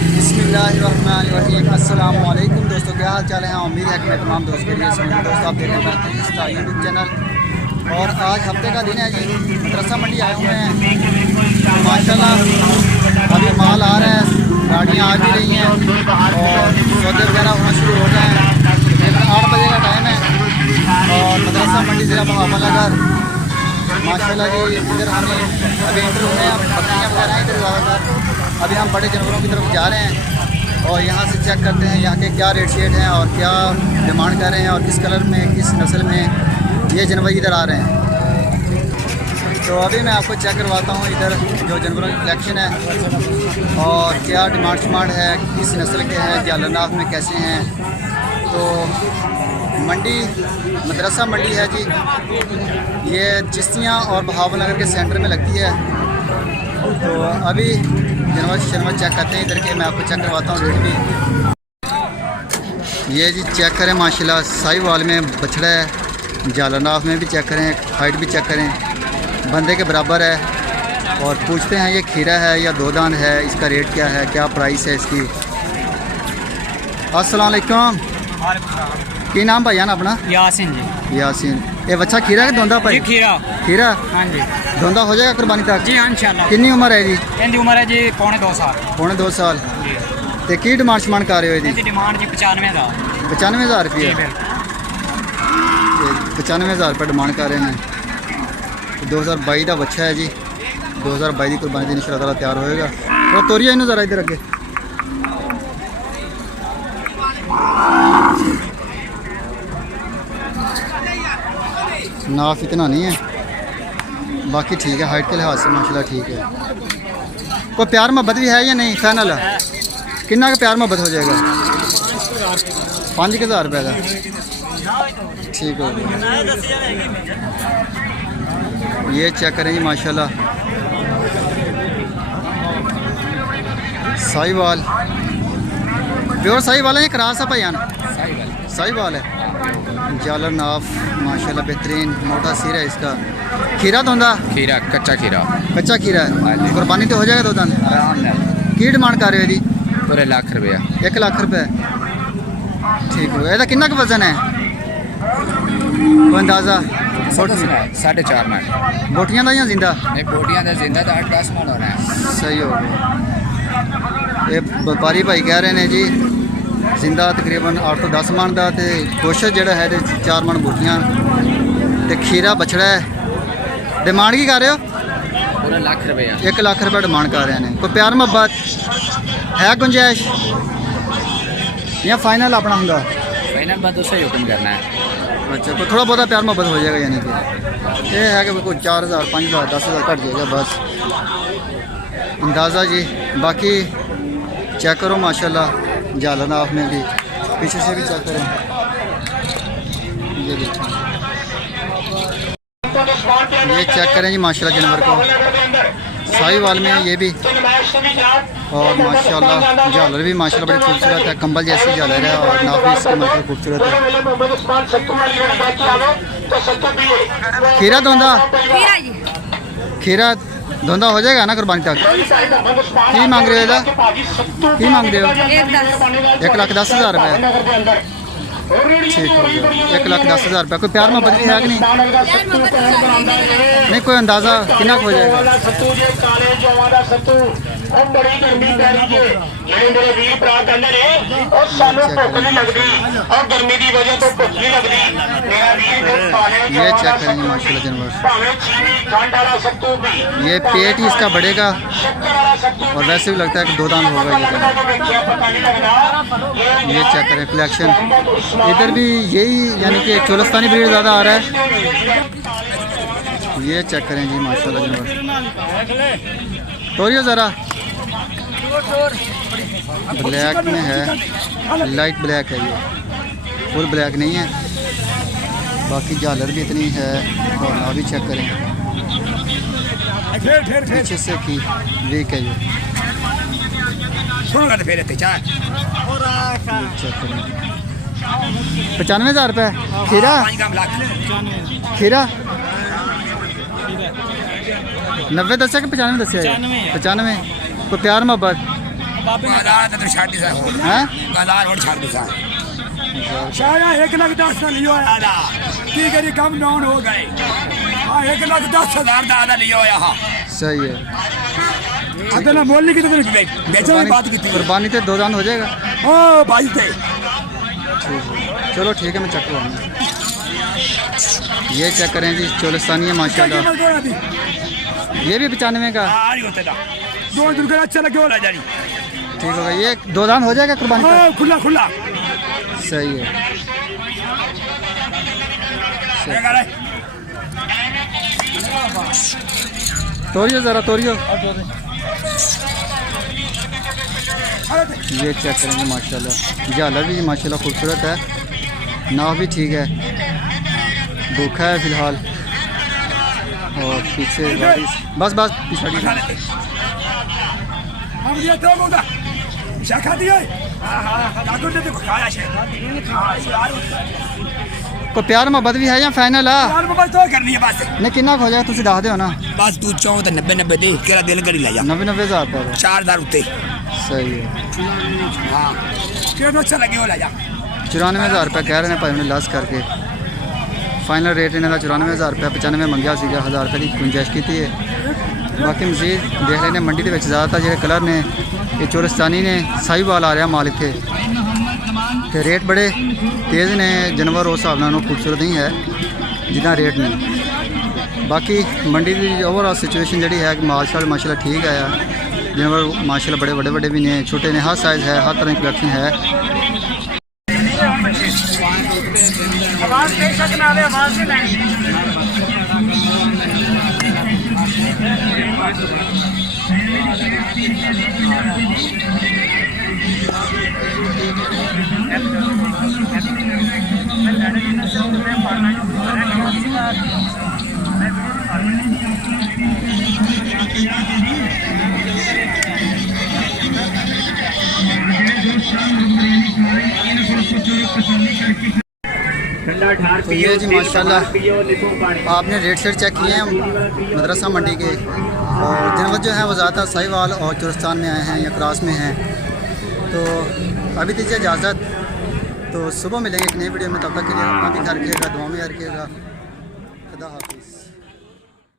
बिस्मिल्लाहिर्रहमानिर्रहीम। अस्सलाम वालेकुम दोस्तों, क्या हाल चाल है। उम्मीद है कि मैं तमाम दोस्त के लिए सुनिए। दोस्तों आप देख रहे हैं इसका यूट्यूब चैनल और आज हफ्ते का दिन है जी। मदरसा मंडी आए हुए हैं माशाल्लाह। अभी माल आ रहा है, गाड़ियाँ आ भी रही हैं और सौदे वगैरह होना शुरू हो गए हैं। तकरीबन 8 बजे का टाइम है और मदरसा मंडी ज़िला मुहाफाजतनगर माशाल्लाह जी। इधर हम अभी इंटर हुए हैं, बकरियाँ वगैरह हैं इधर ज़्यादातर। अभी हम बड़े जानवरों की तरफ जा रहे हैं और यहाँ से चेक करते हैं यहाँ के क्या रेट शेट हैं और क्या डिमांड कर रहे हैं और किस कलर में, किस नस्ल में ये जानवर इधर आ रहे हैं। तो अभी मैं आपको चेक करवाता हूँ इधर जो जानवरों की कलेक्शन है और क्या डिमांड शमांड है, किस नस्ल के हैं, जालरनाथ में कैसे हैं। तो मंडी मदरसा मंडी है जी, ये चिश्तियाँ और बहावलनगर के सेंटर में लगती है। तो अभी जानवर चेक करते हैं इधर के, मैं आपको चेक करवाता हूँ रेट भी। ये जी चेक करें माशाल्लाह, साहिवाल में बछड़ा है, जालरनाथ में भी चेक करें, हाइट भी चेक करें, बंदे के बराबर है। और पूछते हैं ये खीरा है या दो दांत है, इसका रेट क्या है, क्या प्राइस है इसकी। अस्सलाम वालेकुम। की नाम भाईजान अपना? यासीन जी। यासीन, ये बच्चा खीरा के दोंदा भाई? खीरा। खीरा हाँ जी। दोंदा हो जाएगा कुर्बानी तक? जी हाँ इंशाल्लाह। कितनी उम्र है जी? इनकी उम्र है जी पौने 2 साल। पौने 2 साल जी। तो की डिमांड शमांड कर रहे हो जी? डिमांड जी 95,000। 95,000 रुपये? 95,000 रुपये डिमांड कर रहे हैं। 2022 का बच्चा है जी, 2022 की कुर्बानी दिन इंशाल्लाह ताला तैयार होएगा। और तोरिया इन्हें ज़रा इधर अगे। नाफ इतना नहीं है, बाकी ठीक है, हाइट के लिहाज से माशाल्लाह ठीक है। कोई प्यार मोहब्बत भी है या नहीं? फाइनल कितना का प्यार मोहब्बत हो जाएगा? 5,000 रुपये का ठीक हो गया। ये चेक करें जी माशाल्लाह, साहिवाल प्योर साहिवाल है, क्रास है भाईजान? साहिवाल है। जालरनाथ माशाल्लाह बेहतरीन मोटा सिर है इसका। खीरा दोंदा? खीरा कच्चा खीरा। कच्चा खीरा है, कुर्बानी तो हो जाएगा दो दांत? की डिमांड कर रहे हो जी? पूरे लाख रुपया। 1 लाख रुपये ठीक हो गया। कितना का वजन है कोई अंदाज़ा? 4.5 मन। बोटियाँ का या जिंदा? नहीं बोटियाँ का जिंदा तो 8-10 मन हो रहा है। सही हो गया। ये व्यापारी भाई कह रहे हैं जी जिंदा तकरीबन 8 ਤੋਂ 10 मन का, तो कोशिश जोड़ा है 4 मन बोटियाँ तो खीरा बछड़ा है। डिमांड की कर रहे हो? पूरा लाख रुपया। 1 लाख रुपया डिमांड कर रहे हैं। कोई प्यार मोहब्बत है, गुंजाइश या फाइनल अपना होगा? फाइनल बात उससे हुक्म करना है। अच्छा, तो थोड़ा बहुत प्यार मोहब्बत हो जाएगा, यानी कि ये है कि कोई 4,000 5,000 10,000 कट जाएगा बस अंदाज़ा जी। बाकी चेक करो माशाल्लाह, जालरनाथ में भी पीछे से भी चेक करें। ये चेक करें जी माशाल्लाह जानवर को, साहिवाल में ये भी। और माशाल्लाह झालर भी माशाल्लाह बड़ी खूबसूरत है, कंबल जैसी झालर है और नाप भी इसकी माशाल्लाह खूबसूरत है। खीरा दोंदा? खीरा दोंदा हो जाएगा ना कुर्बानी तक? की मांग रहे हो इधर? की मांग रहे हो? 1,10,000 रुपये ठीक हो गया। 1,10,000 रुपये। कोई प्यार मोहब्बत भी है कि नहीं? नहीं कोई अंदाज़ा कितना हो जाएगा? ये चेक करेंगे माशाल्लाह जानवर। ये पेट ही इसका बढ़ेगा और वैसे भी लगता है कि 2 दांत होगा ये जानवर। ये चेक करें कलेक्शन। इधर भी यही यानी कि चोलस्तानी ब्रीड ज़्यादा आ रहा है। ये चेक करें जी माशाल्लाह जानवर। तोरियो ज़रा ब्लैक में है, लाइट ब्लैक है, ये फुल ब्लैक नहीं है। बाकी झालर भी इतनी है और ना भी चेक करें पीछे से की वीक है ये। चेक करें 95,000 रुपये। खीरा? खीरा 90 दसा कि 95 दसिया? 95। कोई प्यार मोहब्बत बाजार तो छाड़ दिया हैं बाजार और छाड़ दिया शाया 1,10,000 लियो आधा की करी कम डाउन हो गए। हाँ 1,10,000 का आधा लियो यहाँ सही है। अदना बोलने की तो बेचने की बात की थी। कुर्बानी तो 2 दान हो जाएगा। ओ भाई थे ठीक है चलो ठीक है मैं चेक करवाऊँगा। ये चेक करें जी चोलिस्तानी है माशाल्लाह। ये भी 95 का दो दिन का अच्छा लगे वाला जानी ठीक होगा। ये 2 दान हो जाएगा कुर्बानी का। खुला खुला सही है। तोड़ियो ज़रा तोड़ियो। ये चेक करेंगे माशाल्लाह। जाला भी माशाल्लाह खूबसूरत है। नाव भी ठीक है। भूखा है फिलहाल और पीछे बस बस पिछड़ी को प्यार मोहब्बत भी है या फाइनल है करनी है बस नहीं कितना हो जाएगा तुम दस दो ना बस तू चाहो तो 90 दे केरा दिल करी ला जा 90,000 रुपये 4,000 उत्ते सही है। हाँ केरा अच्छा लगे हो ला जा 94,000 रुपये कह रहे हैं भाई ने लस करके। फाइनल रेट इन्होंने 94,000 रुपये 95 मंगया सी 1,000 रुपये की गुंजाइश की है। बाकी मजीद देख लेने मंडी के ज़्यादातर जो कलर ने ये चोलिस्तानी ने साहिवाल आ रहा माल इतने तो रेट बड़े तेज़ ने जानवर उस हिसाब नाल खूबसूरत नहीं है जितना रेट ने। बाकी मंडी की ओवरऑल सिचुएशन जी है कि माल शाल माशाल्लाह ठीक है जानवर माशाल्लाह बड़े बड़े बड़े भी ने छोटे ने हर साइज़ है हर तरह की कलेक्शन है। तो ये जी माशाल्लाह आपने रेट शेट चेक किए हैं मदरसा मंडी के और जानवर जो है वो ज़्यादातर साहिवाल और चोलिस्तान में आए हैं या क्रॉस में हैं। तो अभी दीजिए इजाज़त। तो सुबह मिलेंगे एक नई वीडियो में तब तक के लिए अपना भी ख्याल रखिएगा दुआ में याद रखिएगा। खुदा हाफिज़।